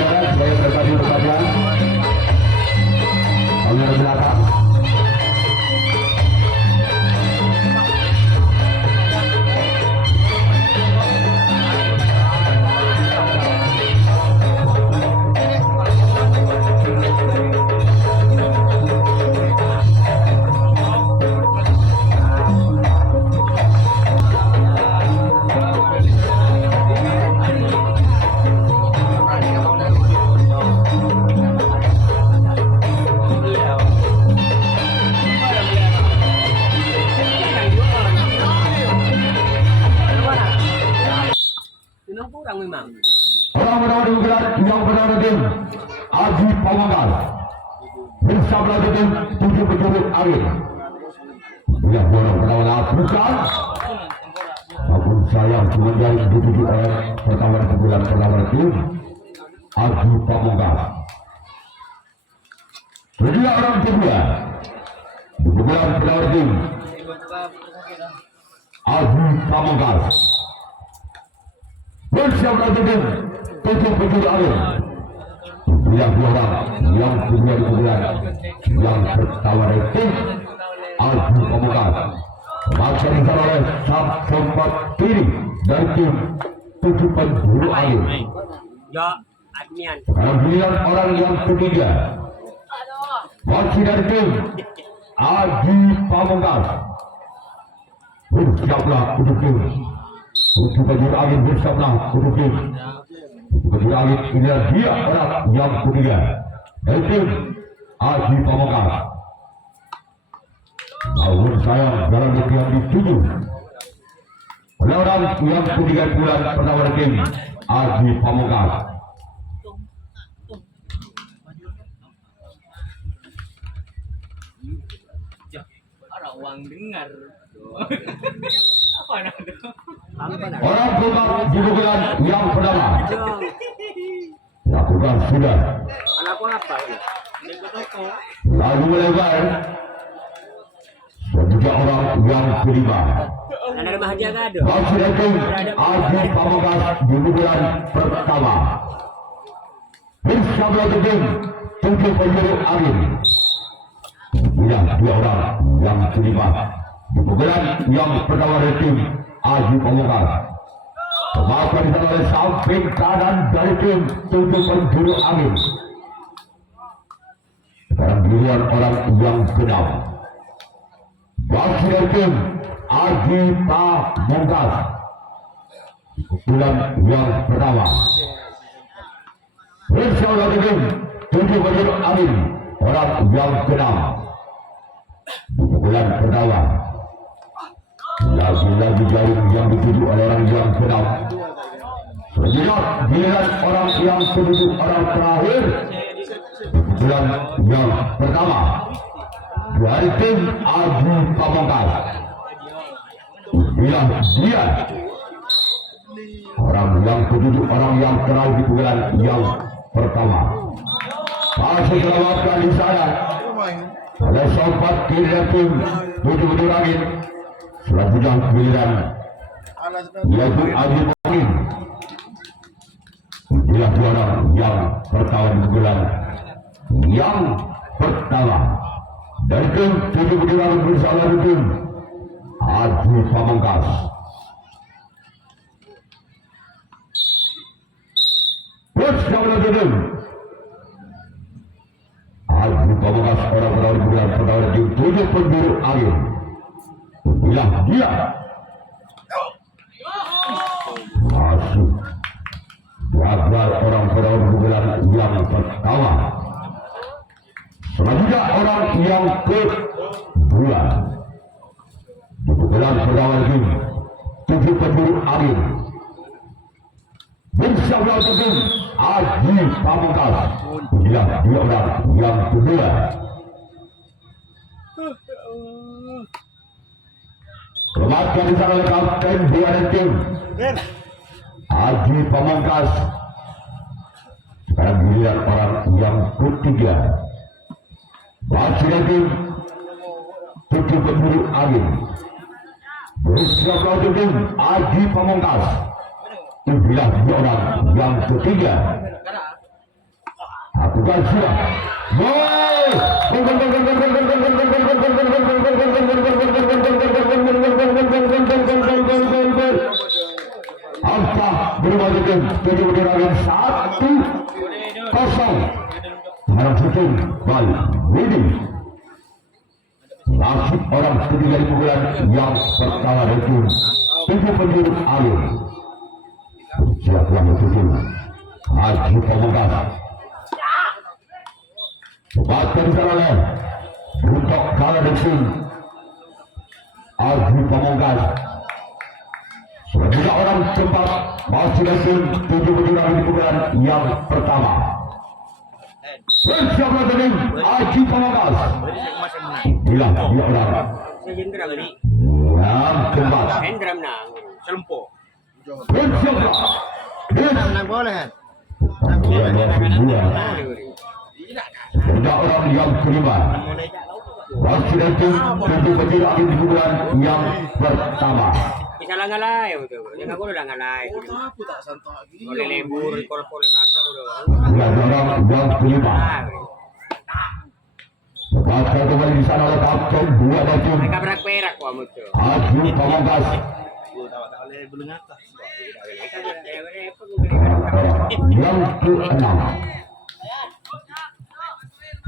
jajaran saya berkati kepada kamera belakang. Orang-orang unggulan yang berada di Aji Pamungkas bersama dengan 7 penjuru angin. Yang orang bernama bukan, namun sayang cuma dari dituju oleh pertawaran unggulan pertama tim Aji Pamungkas. Kedua orang kedua unggulan pertama tim Aji Pamungkas bersama dengan 7 penjuru angin. Yang dua orang yang punya unggulan yang bertawar itu Aji Pamungkas maka disana oleh sempat kiri dari tim 7 penjuru angin. Sekarang giliran orang yang ketiga masih dari tim Aji Pamungkas. Bersiaplah untuk tim 7 penjuru angin, bersama untuk tim penjuru angin. Inilah dia orang yang ketiga dari tim Aji Pamungkas. Namun sayang dalam yang dituju oleh orang yang ketiga bulan pertama dari tim Aji Pamungkas. Uang dengar. Orang bukan di bulan yang pertama lakukan sudah. Anakku apa? Lalu melebar sejak orang yang kelima. Ada bahagia gado. Masih itu Aji Pamungkas di bulan pertama bersama dengan 7 penjuru angin. Yang dua orang yang kelima di bulan yang pertama dari tim Aji Pamungkas. Maka disana oleh samping kanan dari tim 7 penjuru angin. Sekarang giliran orang yang keenam masih dari tim Aji Pamungkas bulan yang pertama bersama dengan 7 penjuru angin. Orang yang keenam bulan pertama lagi-lagi jarum yang dituju oleh orang yang keenam. Sejenak giliran orang yang ketujuh, orang terakhir bulan yang pertama dari tim Aji Pamungkas. Bilang dia orang yang ketujuh, orang yang terakhir di bulan yang pertama. Masih selamatkan di sana oleh sempat kiri tim 7 penjuru angin. Selanjutnya giliran yaitu Aji Pamungkas. Dia dua orang yang pertama di bulan yang pertama dari tim 7 penjuru angin bersama tim Aji Pamungkas. Bersama tim Aji Pamungkas, orang-orang di bulan pertama di 7 penjuru angin. Bilang dia masuk gagal orang-orang di bulan yang pertama. Selanjutnya orang yang kedua di bulan pertama ini 7 penjuru angin bersama tim Aji Pamungkas. Bilang dia orang yang kedua. Selamatkan di sana oleh kapten dua dan tim Aji Pamungkas. Sekarang giliran orang yang ketiga masih dari tim 7 penjuru angin bersama tim Aji Pamungkas. Inilah dia orang yang ketiga bukan sudah. Apa berubah jadi 1-0 harap syuting balik Widi lagi orang ketiga di pukulan yang pertama itu 7 penjuru alir siaplah syuting Haji Pamungkas baca di sana oleh untuk kalah detik Haji Pamungkas juga orang tempat masih lagi 7 penjuru alir di pukulan yang pertama. Bersama dengan Haji Pamungkas. Bila dia orang yang keempat. Hendra menang. Selempok. Bersama dengan boleh kan? Sudah orang yang kelima. Masih lagi 7 penjuru alir di pukulan yang pertama. Bisa lah ngalai betul. Jangan aku udah ngalai. Aku tak santai lagi. Boleh lembur, kol-kol masak udah. Sudah orang yang kelima. Baca kembali di sana oleh kapten 2 baju Mereka berak-berak kok mutu. Haji Pamungkas. Tak boleh belum atas. Yang ke-6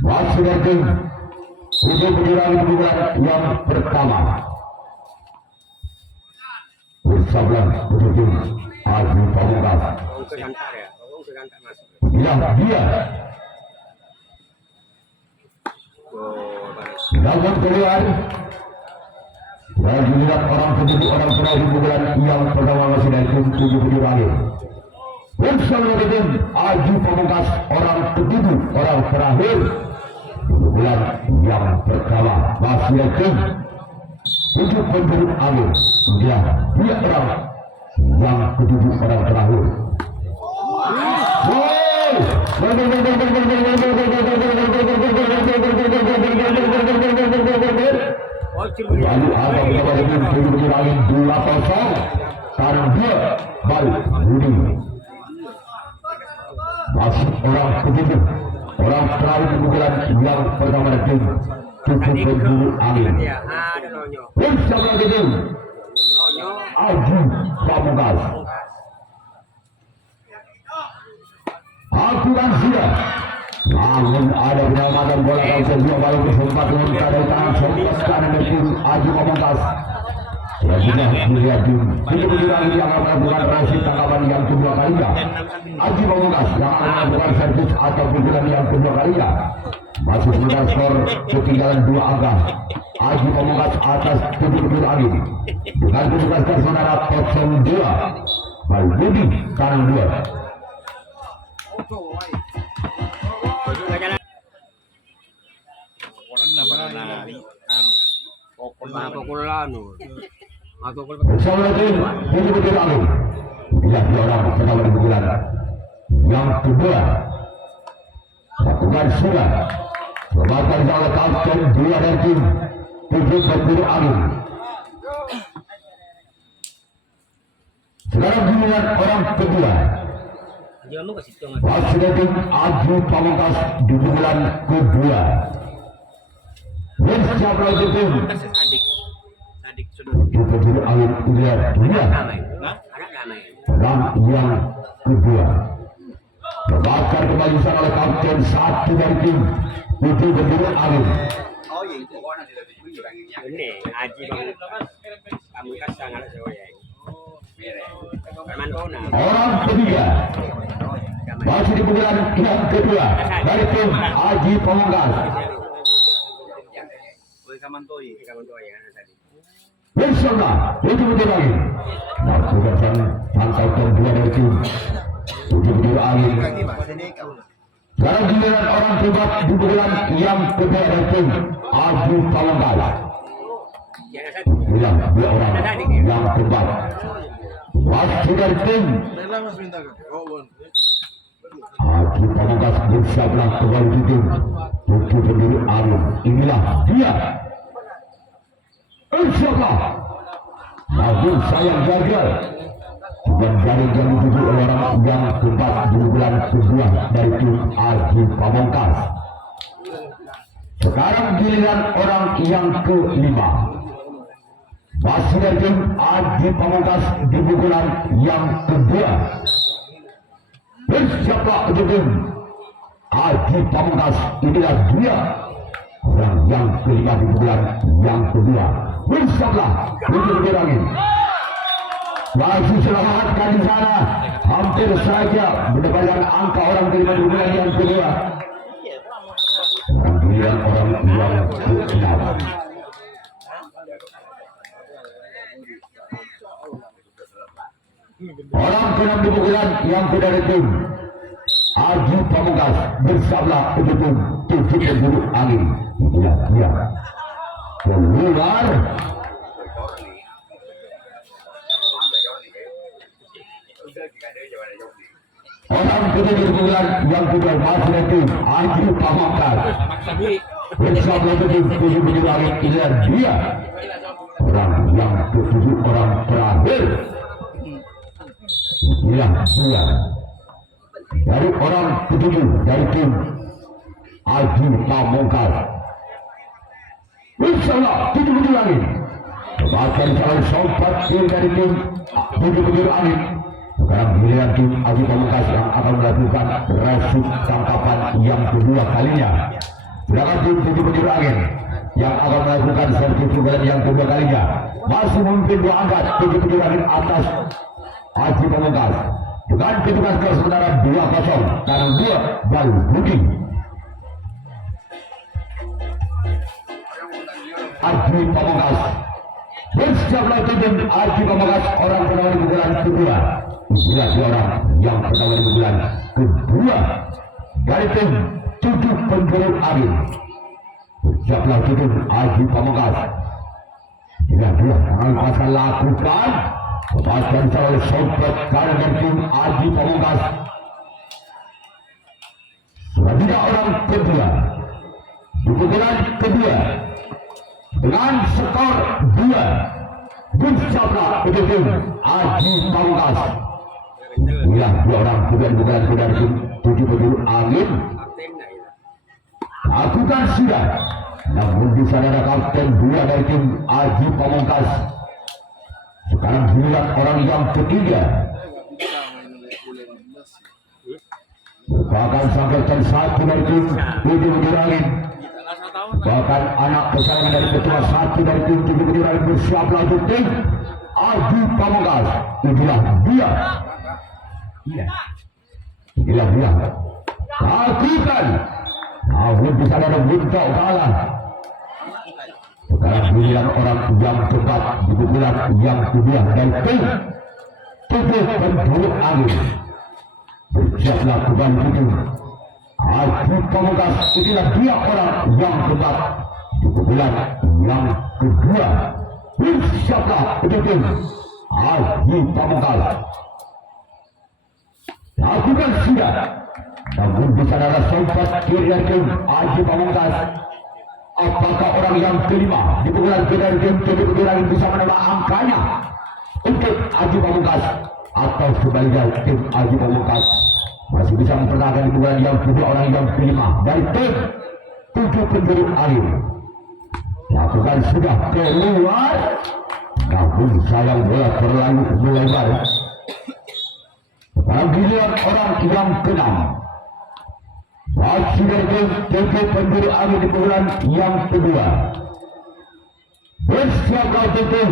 masih lagi 7 penjuru alir di pukulan yang pertama. Bersama betul Haji Pamungkas. Orang ke kantor ya. Orang ke kantor masuk. Yang dia Oh, baris. dalam keluar dan dilihat orang kedua orang terakhir bulan yang pertama masih dari 7 penjuru alir. Bersama dengan Haji Pamungkas orang kedua orang terakhir bulan yang pertama masih dari 7 penjuru alir. Dia orang yang kedua orang terakhir. Oh, cuma Lalu ada beberapa dengan penjuru alir 2-0 karena dia balik Budi. Masih orang kedua orang terakhir pukulan yang pertama dari 7 penjuru alir. ya. Ada nonyo. Bersama dengan Nonyo. Haji Pamungkas. Aturan siap. Namun ada penyelamatan bola kawasan dua baru kesempatan untuk dari tangan sebelah kanan dari Haji Pamungkas. Selanjutnya dilihat di penjuru yang akan melakukan rasi tangkapan yang kedua kalinya. Haji Pamungkas yang akan melakukan servis atau pukulan yang kedua kalinya. Masih sementara skor ketinggalan 2 angka. Haji Pamungkas atas 7 penjuru alir. Dengan tugaskan saudara 02. Baik Budi kanan 2. Bersama tim penjuru alir. Lihat di orang pertama di bulan yang kedua. Lakukan sudah. Kembali oleh kapten 2 dan tim 7 penjuru alir. Sekarang giliran orang kedua. Jangan lu kasih tong. Masih dari Haji Pamungkas di bulan kedua. Bersiap lagi tim Adik sudah. 7 penjuru alir lihat dia. Damai. Anak damai. Dan yang kedua. Terbakar kembali sana oleh kapten 1 dari tim 7 penjuru alir. Oh iya itu. Ini Haji Pamungkas sangat soalnya. Permantona. Orang ketiga masih di bulan yang kedua dari tim Haji Pamungkas. Kamantoi. Ya tadi. Bersama itu betul lagi. Lakukan pantau kedua dari tim 7 penjuru alir. Sekarang giliran orang terlibat di bulan yang kedua dari tim Haji Pamungkas. Jangan satu. Bilang dia orang yang terlibat. Masih dari tim Mas minta kan? Oh, bon. Haji Pamungkas bersiaplah kembali di tim 7 penjuru alir. Inilah dia. Insyaallah. Namun sayang gagal. dan dari yang dituju oleh orang yang keempat di bulan kedua dari tim Aji Pamungkas. Sekarang giliran orang yang kelima, masih dari tim Aji Pamungkas di bulan yang kedua. Bersiaplah untuk tim Aji Pamungkas, inilah dia orang yang kelima di bulan yang kedua. Bersiaplah untuk berangin. Masih selamatkan di sana, hampir saja mendapatkan angka orang kelima di bulan yang kedua. Kemudian orang yang keenam. Orang keenam di bulan yang kedua itu Aji Pamungkas. Bersiaplah untuk tujuh penjuru angin. Inilah dia keluar. Orang kedua di bulan yang kedua masih itu Aji Pamungkas. Bersiaplah untuk tujuh penjuru angin. Inilah dia orang yang ketujuh, orang terakhir. Inilah dia dari orang ketujuh dari tim Aji Pamungkas. Bersiaplah tujuh penjuru angin. Bahkan salah sempat tim dari tim tujuh penjuru angin. Sekarang giliran tim Aji Pamungkas yang akan melakukan resip tangkapan yang kedua kalinya. Sedangkan tim tujuh penjuru angin yang akan melakukan servis yang kedua kalinya. Masih mungkin dua angkat tujuh penjuru angin atas Aji Pamungkas dengan kedudukan skor sementara 2-0 karena dua baru Budi. Aji Pamungkas bersiaplah tim Aji Pamungkas, orang penawar di bulan kedua. Inilah dua orang yang penawar di bulan kedua dari tim tujuh penjuru angin. Bersiaplah tim Aji Pamungkas. Inilah dia yang akan lakukan. Lepaskan salah sobat karena tim Aji Pamungkas. Selanjutnya orang kedua di pukulan kedua dengan skor 2. Bersiaplah untuk tim Aji Pamungkas. Inilah dua orang kedua di pukulan kedua dari tim tujuh penjuru angin. Lakukan sudah, namun di sana ada kapten 2 dari tim Aji Pamungkas. Sekarang giliran orang yang ketiga. Bahkan sampai satu dari tim tujuh penjuru angin. Bahkan anak kesayangan dari ketua satu dari tim tujuh penjuru angin. Bersiaplah untuk tim Aji Pamungkas. Inilah dia. Inilah dia. Lakukan. Namun bisa ada buntok kalah. Sekarang giliran orang yang keempat di bulan yang kedua dari tim tujuh penjuru angin. Bersiaplah kembali itu Aji Pamungkas. Inilah dia orang yang keempat di bulan yang kedua. Bersiaplah itu tim Aji Pamungkas. Lakukan sudah, namun di sana ada sempat kiri dari tim Aji Pamungkas. Apakah orang yang kelima di pukulan kedua tim tujuh penjuru angin bisa menambah angkanya untuk Aji Pamungkas, atau sebaliknya tim Aji Pamungkas masih bisa mempertahankan di pukulan yang kedua orang yang kelima dari tim tujuh penjuru angin. Lakukan sudah keluar, namun sayang bola terlalu melebar. Sekarang giliran orang yang keenam. Masih dari tim tujuh penjuru angin di pukulan yang kedua. Bersiaplah tim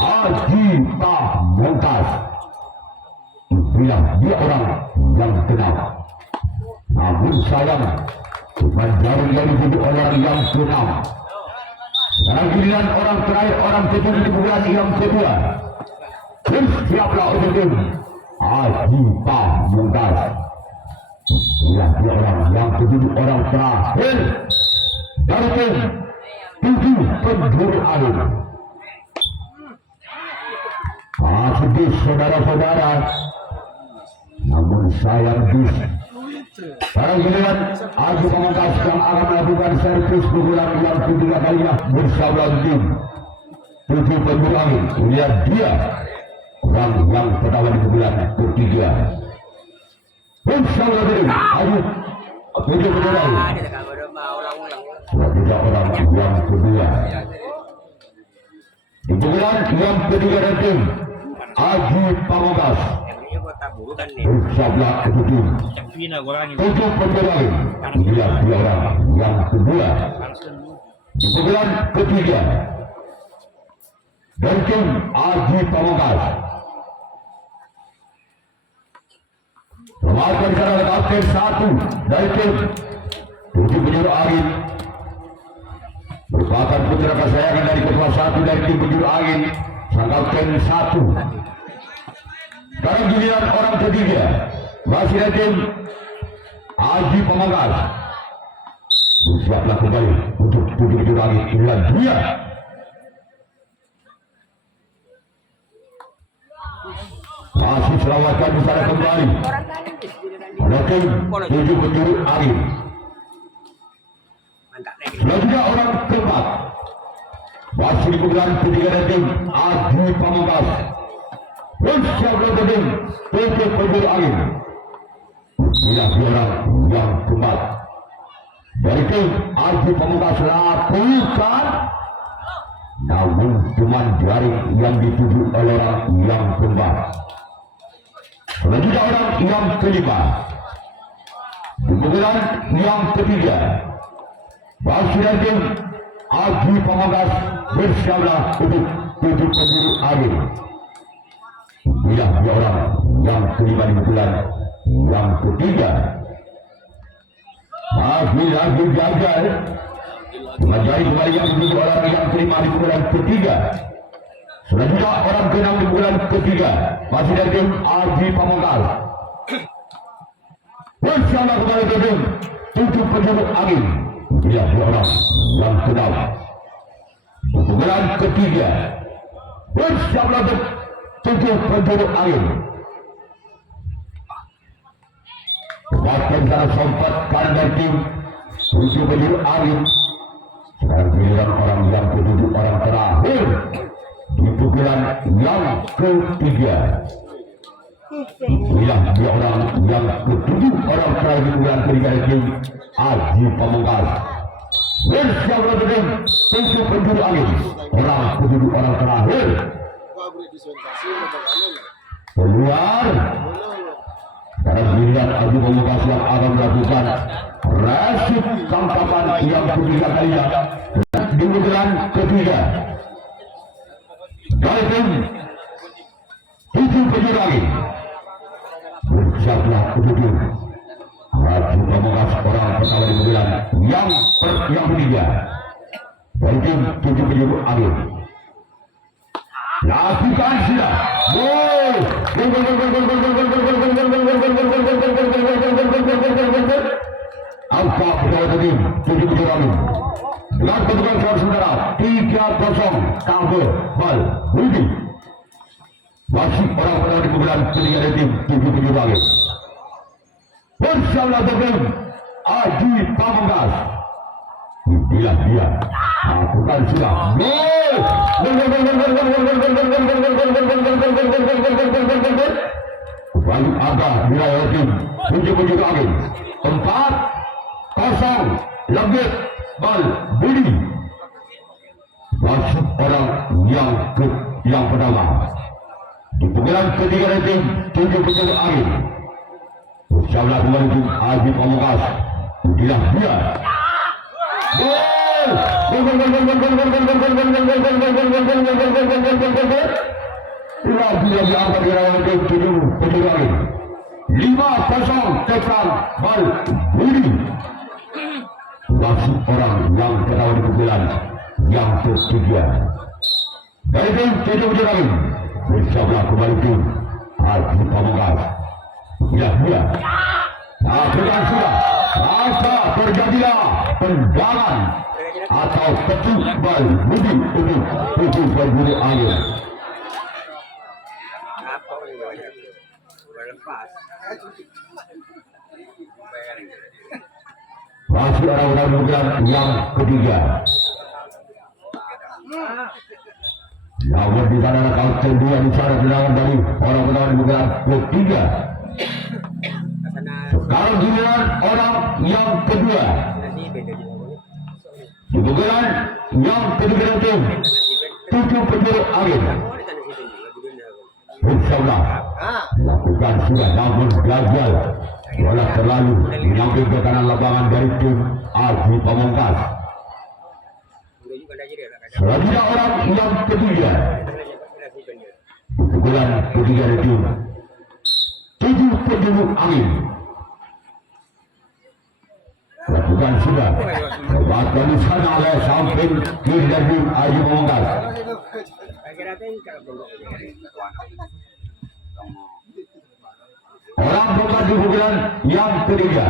Aji Pamungkas. Inilah dia orang yang keenam. Namun sayang cuma jarum yang dibutuh orang yang keenam. Sekarang giliran orang terakhir, orang ketujuh di pukulan yang kedua. Bersiaplah tim Aji Pamungkas. Inilah dia orang yang ketujuh, orang terakhir dari tim tujuh penjuru angin. Sedih saudara-saudara, namun sayang bis. Sekarang giliran Aji Pamungkas yang akan melakukan servis pukulan yang kedua kalinya bersama tim tujuh penjuru angin. Lihat dia orang yang pertama di bulan ketiga. Bersama dengan Ayu Abdul Qadir. Dia tak mau ulang-ulang. Selanjutnya orang yang kedua di bulan yang ketiga nanti Haji Pamungkas. Yang buat tabur kan nih. Bersama itu Vina kurangin. 7 pembelaan. Dia orang yang kedua di bulan ketiga dan tim Haji Pamungkas. Selamatkan secara kapten 1 dari tim 7 penjuru angin merupakan putra kesayangan dari ketua 1 dari tim penjuru angin sang kapten 1. Sekarang giliran orang ketiga masih dari tim Haji Pamungkas. Bersiaplah kembali untuk 7 penjuru angin. Inilah dia. Masih selamatkan di sana kembali. Ada tim 7 penjuru angin. Mantap lagi. Selanjutnya orang keempat masih di bulan ketiga dan tim Haji Pamungkas. Bersiaplah tim 7 penjuru angin. Inilah dia orang yang keempat dari tim Haji Pamungkas lakukan, namun cuma jaring yang dituju oleh orang yang keempat. Selanjutnya orang yang kelima di bulan yang ketiga masih dari tim Haji Pamungkas. Bersiaplah untuk 7 penjuru angin. Inilah dia orang yang kelima di bulan yang ketiga. Masih lagi gagal mengajari kembali yang dituju orang yang kelima di bulan ketiga. Selanjutnya orang keenam di bulan ketiga masih dari tim Haji Pamungkas. Bersama kembali ke tim 7 penjuru angin. Dia orang yang keenam di bulan ketiga. Bersama ke 7 penjuru angin. Bahkan sana sempat kanan dari tim 7 penjuru angin. Sekarang giliran orang yang ketujuh, orang terakhir di bulan yang ketiga. Inilah dia orang yang ketujuh, orang terakhir di bulan ketiga tim Haji Pamungkas. Bersama dengan 7 penjuru angin. Orang ketujuh, orang terakhir keluar. Sekarang giliran Haji Pamungkas yang akan melakukan resip tangkapan yang ketiga kalinya di bulan ketiga. Dari tim 7 penjuru angin. Bersiaplah ketujuh Haji Pamungkas, orang pertama di bulan yang ketiga dari tim 7 penjuru angin. Lakukan sudah. Gol. Angka pesawat tim 7 penjuru angin. Dengan kedudukan skor sementara 3-0. Counter bal Budi. Masih orang pertama di bulan ketiga dari tim 7 penjuru angin. Bersama tim Haji Pamungkas. Inilah dia. Lakukan sudah. Gol. Kembali angka wilayah tim 7 penjuru angin. 4-0. Lebih bal Budi. Masuk orang yang pertama di bulan ketiga dari tim 7 penjuru angin. Bersama kembali tim Haji Pamungkas. Inilah dia. Gol! Lagi angka di rawan tim 7 penjuru angin. 5-0 tekan bal Budi. Masuk orang yang pertama di bulan yang ketiga dari tim 7 penjuru angin. Bersama kembali tim Haji Pamungkas. Ya, dia. Lakukan sudah. Maka terjadilah tendangan atau ketuk bal Budi untuk 7 penjuru angin. Apa ini banyak? Udah lepas. Masih orang-orang bulan yang ketiga Namun di sana kapten dua di sana tendangan dari orang penawar bukan ketiga. Sana Sekarang giliran orang yang kedua. nasi beda juga. Di bukan yang ketiga tim 7 penjuru angin. Oh, di sana sih juga budenya. Bersama Ah, lakukan sudah namun gagal. Bola terlalu menyamping ke kanan lapangan dari tim Aji Pamungkas. Udah juga aja dia kadang. Selanjutnya orang yang ketiga. Nasi beda. Bulan ketiga dari tim 7 penjuru angin. Lakukan sudah. Bahkan di sana oleh samping kiri dari tim Aji Pamungkas. Kira-kira kan kalau Orang bukan di bulan yang ketiga.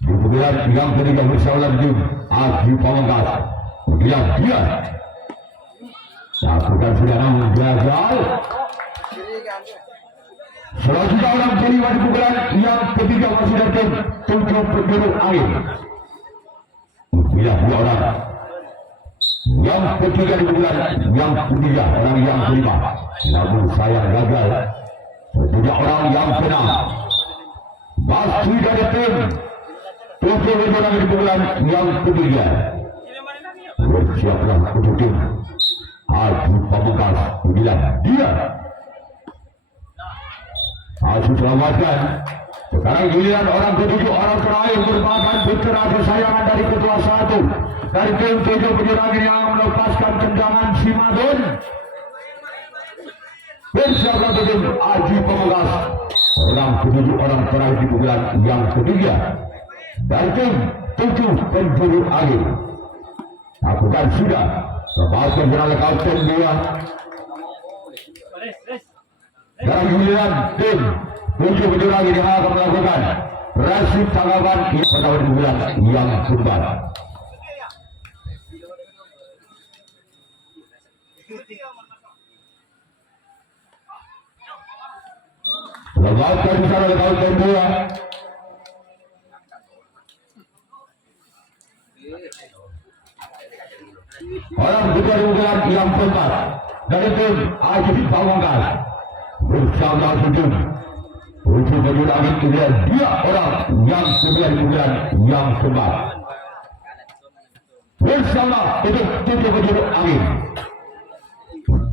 Di bulan yang ketiga bersama tim Aji Pamungkas. Kemudian dia lakukan sudah namun gagal. Selanjutnya orang kelima di bulan yang ketiga masih dari tim 7 penjuru angin. Kemudian dua orang yang ketiga di bulan yang ketiga orang yang kelima. Namun sayang gagal. Tiga orang yang keenam masih dari tim 7 orang di bulan yang ketiga. Bersiaplah untuk tim Aji Pamungkas. Kemudian dia harus selamatkan. Sekarang giliran orang ketujuh orang terakhir merupakan putra kesayangan dari ketua satu dari tim 7 penjuru yang melepaskan tendangan Simadon. Bersiaplah untuk tim Aji Pamungkas. Orang ketujuh orang terakhir di bulan yang ketiga dari tim 7 penjuru angin. Lakukan sudah. Lepaskan oleh kapten dua. Dan giliran tim 7 penjuru angin yang akan melakukan Rashid tanggapan pada bulan yang kembar. Lepaskan di sana oleh kapten dua. Orang kedua di bulan yang keempat dari tim Aji Pamungkas. Bersama tim 7 penjuru angin kemudian dia orang yang kemudian bulan yang keempat. Bersama untuk 7 penjuru angin.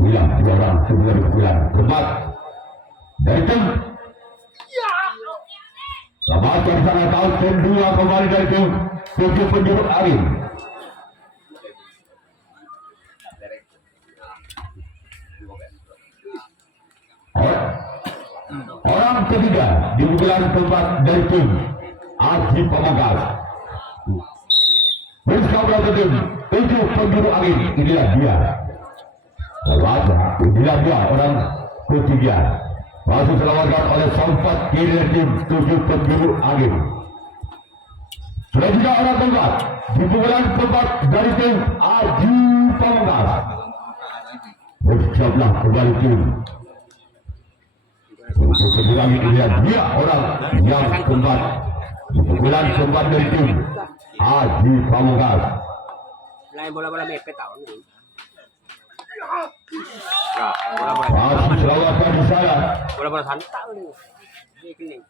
Dia orang kemudian bulan keempat dari tim. Lepaskan sana kapten dua kembali dari tim 7 penjuru angin. Orang ketiga di bulan keempat dari tim Aji Pamungkas. Bersama tim 7 penjuru angin. Inilah dia. Inilah dia orang ketiga. Masih selamatkan oleh sempat kiri tim 7 penjuru angin. Selanjutnya orang keempat di bulan keempat dari tim Aji Pamungkas. Bersama kembali tim untuk kebilangan dilihat dia orang yang keempat bulan keempat dari tim Aji Pamungkas. lain bola-bola mepet tau nih. Ya, bola-bola. Masih selamatkan di sana. Bola-bola santai nih. Ini kening.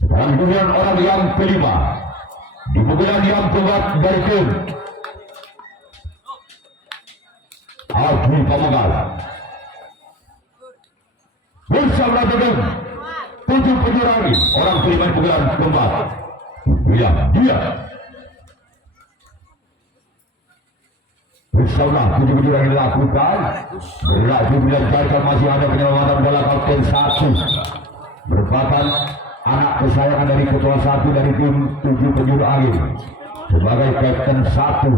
Dan kemudian orang yang kelima di bulan yang keempat dari tim Aji Pamungkas. Bersama dengan 7 penjuru angin. Orang kelima di bulan keempat. Ya, dia. Bersama 7 penjuru angin dilakukan. Berlaku dilancarkan masih ada penyelamatan bola kapten 1. Merupakan anak kesayangan dari ketua 1 dari tim 7 penjuru angin. Sebagai kapten 1.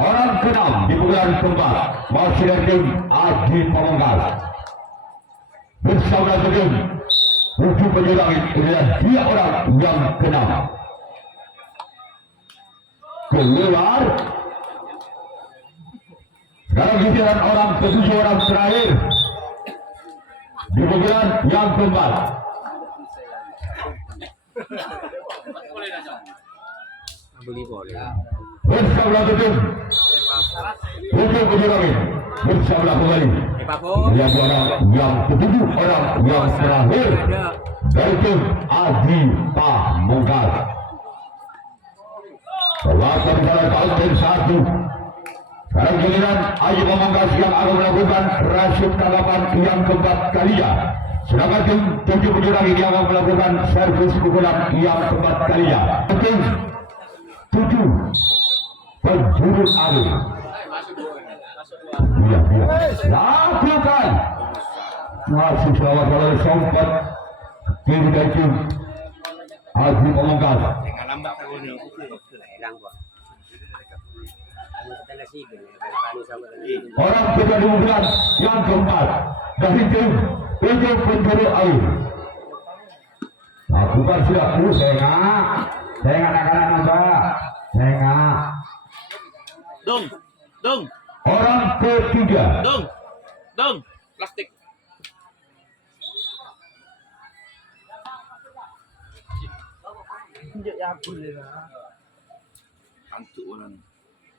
Orang ke-6 di bulan keempat. Masih dari tim Aji Pamungkas. Bersama dengan 7 penjuru angin. Inilah dia orang yang ke-6. Keluar. Sekarang giliran orang ke-7 orang terakhir di bulan yang keempat. Beli bola. Bersama dengan Tujuh penjuru angin bersama kembali. Yang juara yang ketujuh orang yang terakhir dari tim Aji Pamungkas. Selatan dalam kaunter 1. Sekarang giliran Aji Pamungkas yang akan melakukan rasuk tanggapan yang keempat kalinya. Sedangkan tim 7 penjuru angin yang akan melakukan servis pukulan yang keempat kalinya. Tim 7 penjuru angin. Iya. Lakukan. Masih selamat oleh sempat tim dari tim Aji Pamungkas. Dengan lambat aku ni. Hilang gua. Anu kita nasi gini, anu sama tadi. Orang kita diumumkan yang keempat dari tim 7 penjuru angin. Lakukan sudah saya anak-anak nambah. Dong. Orang ketiga. Dong. Plastik. Antuk orang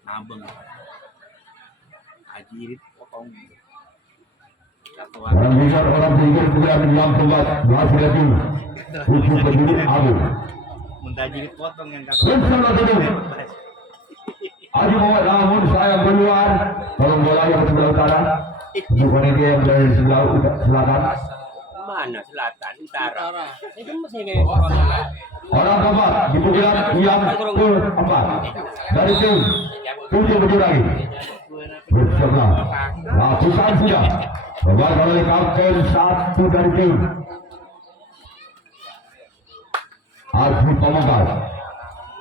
nabeng. Haji potong. Orang besar orang ketiga kemudian yang keempat berhasil lagi 7 penjuru angin. Muntaji potong yang kata. Bersama dulu. Aji Muhammad namun saya keluar. Tolong bola yang sebelah utara. Bukan ini yang dari sebelah selatan. Mana selatan, utara. Itu masih Orang keempat di pukulan yang keempat dari tim 7 penjuru angin. Bersama lakukan sudah. Kembali oleh kapten 1 dari tim Aji Pamungkas.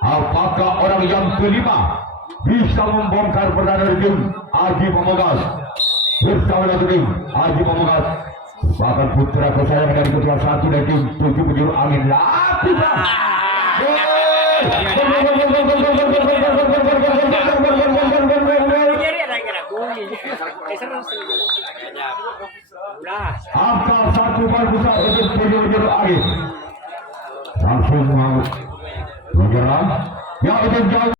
Apakah orang yang kelima bisa membongkar perdana dari tim Aji Pamungkas? Bersama dengan tim Aji Pamungkas. Bahkan putra kesayangan dari putra 1 dari tim 7 penjuru angin. Lakukan. Angka 1 poin besar untuk penjuru angin. Langsung mau menyerang. Ya itu jauh.